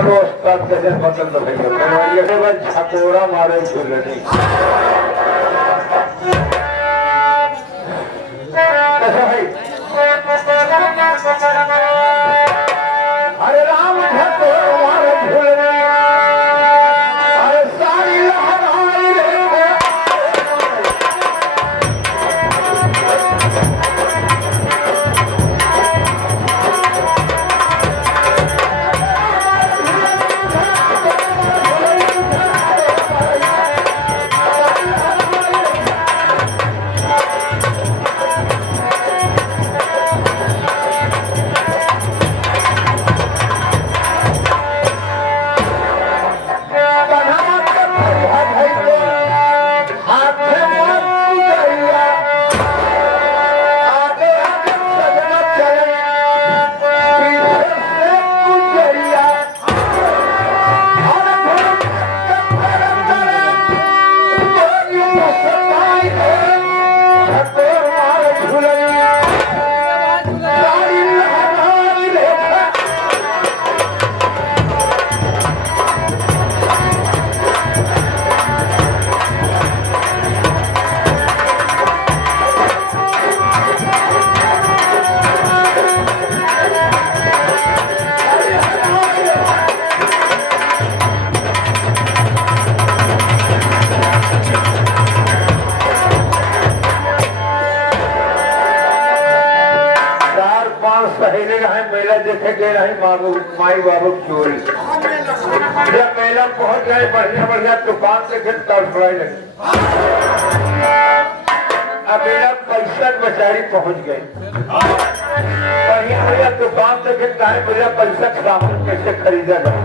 हमारो उस्ताद कैसे बदल बताइए ये बस छकोरा मारे झूले नहीं कैसा भाई अरे राम छकोरा मारे झूले नहीं अरे सारी लहराई रे सहेले रहे मेला देखे गए रहे माई बाबू चोरी जब मेला पहुंच गए बढ़िया बढ़िया दुकान देखे तड़फड़ाई लगी अब मेरा पैसा बेचारी पहुंच गई बढ़िया बढ़िया दुकान देखे कहे मेरा पैसा सामान कैसे खरीदा जाए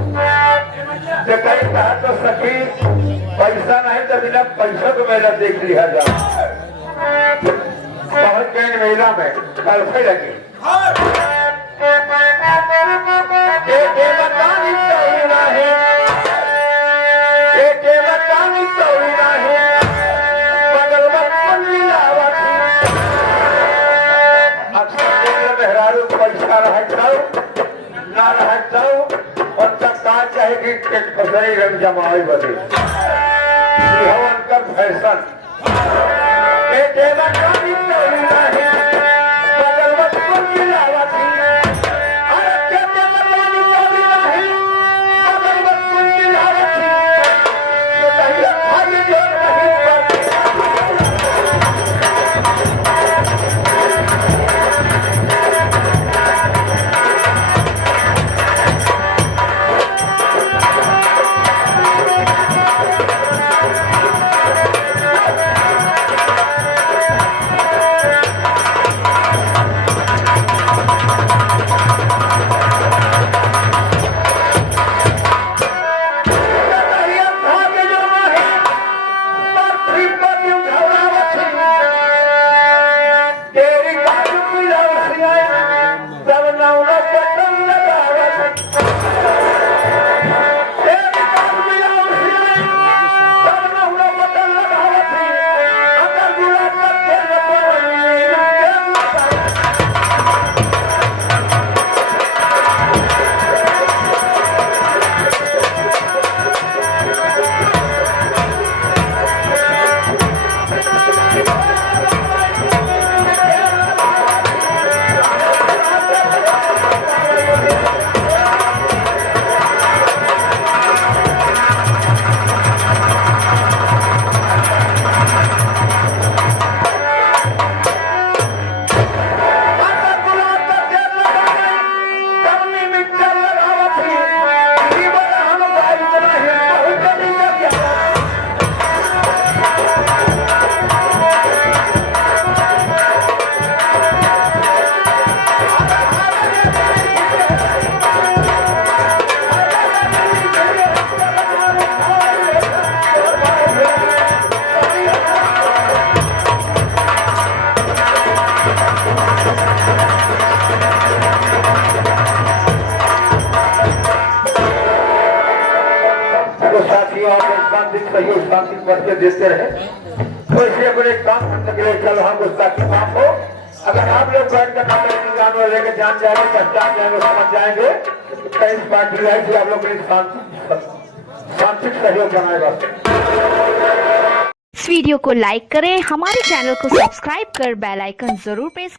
तो कहीं कहा तो सकी पैसा नहीं तो बिना पैसा तो मेला देख लिया जाए पहुंच गए मेला में तड़फे लगी पैसा रहता ना रहता और चाहे कि फसरी रंग जमाई बदे कर फैशन सहयोग शांति करके देते रहे। तो इसलिए अपने काम करने के लिए चल हम उसका काम हो। अगर आप लोग बैठ कर लेके जान जाएंगे, पहचान जाएंगे, समझ जाएंगे कई पार्टी है कि आप लोग शांति सहयोग बनाएगा। इस वीडियो को लाइक करें, हमारे चैनल को सब्सक्राइब कर बेल आइकन जरूर प्रेस